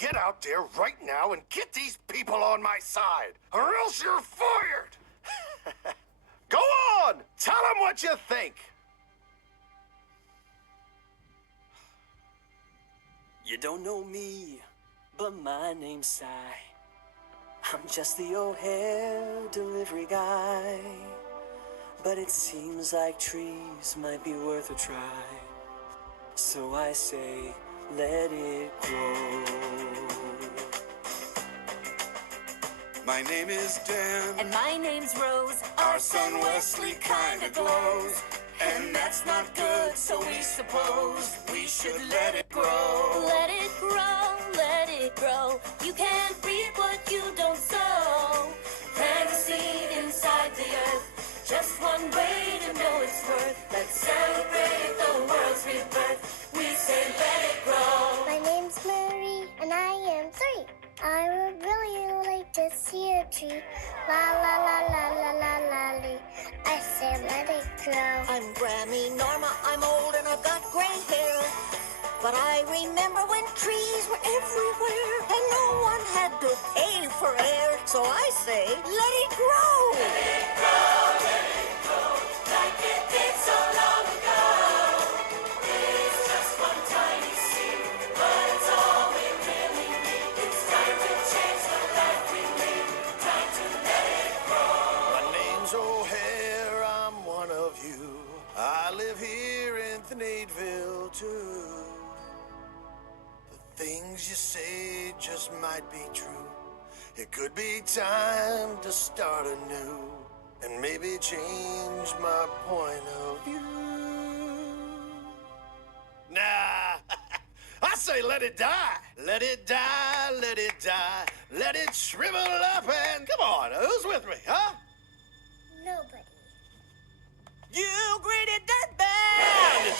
get out there right now and get these people on my side, or else you're fired. Go on, tell them what you think. You don't know me, but my name's Cye. I'm just the O'Harre delivery guy. But it seems like trees might be worth a try. So I say, let it grow. My name is Dan. And my name's Rose. Our son Wesley kinda glows. And that's not good, so we suppose we should let it grow. Let it grow, let it grow. You can't reap what you don't sow. Plant a seed inside the earth. Just one way to know its worth. Let's celebrate the world's rebirth. We say let it grow. My name's Mary, and I am 3. I would really like to see a tree. La la la la la la la lee. I say let it grow. I'm Grammy Norma, I'm old and I've got gray hair. But I remember when trees were everywhere and no one had to pay for air. So I say, let it grow. Let it grow, like it did so long ago. It's just one tiny seed, but it's all we really need. It's time to change the life we lead. Time to let it grow. My name's O'Harre, I'm one of you. I live here in Thneedville too. The things you say just might be true. It could be time to start anew and maybe change my point of view. Nah, I say let it die. Let it die, let it die. Let it shrivel up and come on, who's with me, huh? Nobody. You greedy dead band!